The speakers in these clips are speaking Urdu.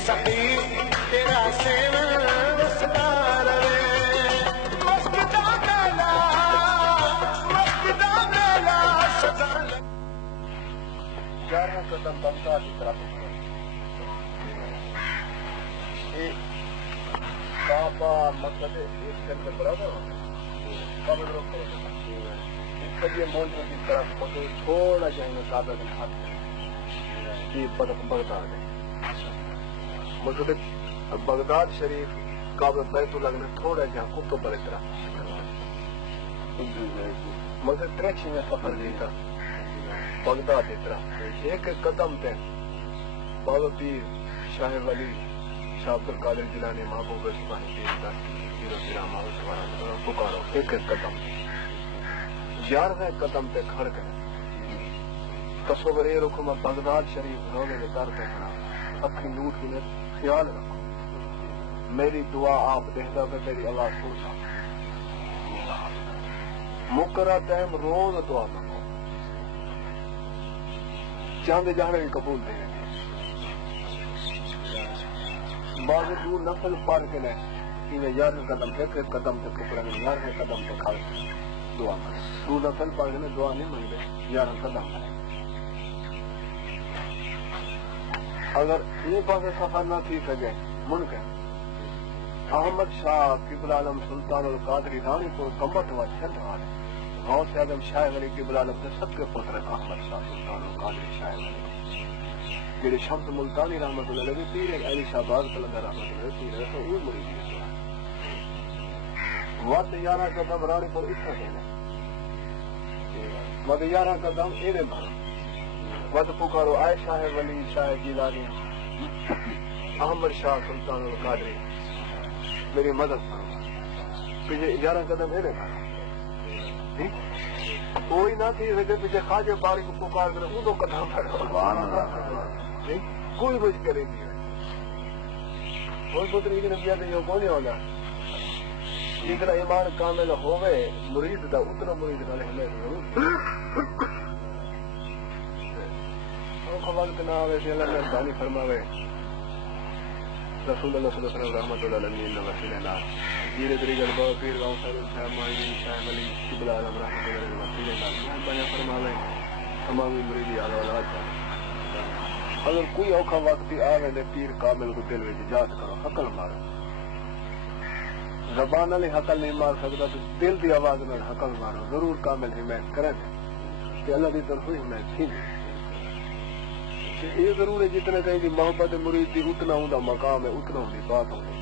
سخی تیرا سیون وسدا رہے مسجدہ میلا سدا لگ 11 قدم بغداد کی طرف کعبہ مسجد ایک کے برابر ہوگا قبر رکھو اس لیے موجود کی طرف مجھے تھوڑا جائیں کعبہ کے ہاتھ یہ بغداد ہے مسجد بغداد شریف کعبہ بیت اللہ میں تھوڑا جہاں کتب پر طرف مسجد 3 میں سفر دیتا بغداد کی طرف ایک قدم تے بابا پیر شاہ ولی شاہ عبد القادر جیلانی محبوب سبحانی پکارو ایک قدم 11 قدم تے کھڑ کر تصور یہ رکھو میں بغداد شریف رونے کے در پہ کھڑا اکھی نوٹ کی میں خیال رکھو میری دعا آپ دیکھتا پہ میری آواز سنتا مقررہ ٹائم روز دعا کرو چاندے جانے کی قبول دے گے بعض دور نفل پڑھ کے لیں کہ 11 قدم ایک قدم سے پکڑیں گے 11 قدم سے کھڑ دعا کریں دور نفل پڑھ کے دعا نہیں مانگے 11 قدم کریں اگر یہ پاس سفر نہ تھی سکے ممکن احمد شاہ قبل عالم سلطان القادری رانی کو کمبٹ ہوا چند والے غوث اعظم شاہ ولی قبل عالم سے سب کے پتر احمد شاہ سلطان القادری شاہ ولی جڑے شمس ملتانی رحمت اللہ علیہ پیر علی شاہ باز قلندر رحمت اللہ علیہ پیر ہے تو وہ مرید ہے وقت 11 قدم رانی پر اتنا دینا وقت 11 قدم ایرے بھر وقت پکارو آئے شاہ ولی شاہ جیلانی احمد شاہ سلطان القادری میری مدد کرو پیچھے 11 قدم ایرے بھر کوئی نہ تھی سکے پیچھے خواجہ باری کو پکار کرے وہ تو قدم بھرو کوئی مشکل نہیں ہے کوئی پتر ایک نبیہ سے یہ کون ہوگا جتنا ایمان کامل ہوئے مرید دا اتنا مرید نہ رہنے ضرور وقت نہ آوے سے اللہ مہربانی فرماوے رسول اللہ صلی اللہ علیہ وسلم رحمت اللہ علیہ وسلم اللہ دھیرے طریقے بابا پیر گاؤں صاحب شاہ معین شاہ ولی قبل عالم رحمت اللہ علیہ وسلم مہربانی فرماوے تمامی مریدی اولاد اگر کوئی اوکھا وقت آوے دے پیر کامل کو دل میں یاد کرو حقل مارو زبان علی حقل نہیں مار سکتا تو دل دی آواز میں حقل مارو ضرور کامل حمایت کریں کہ اللہ کی طرف حمایت تھی یہ ضرور ہے جتنے کہیں کہ محبت مرید دی اتنا ہوں مقام ہے اتنا ہوں بات ہوں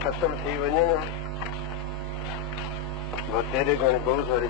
ختم تھی وجہ نا تیرے گانے بہت سارے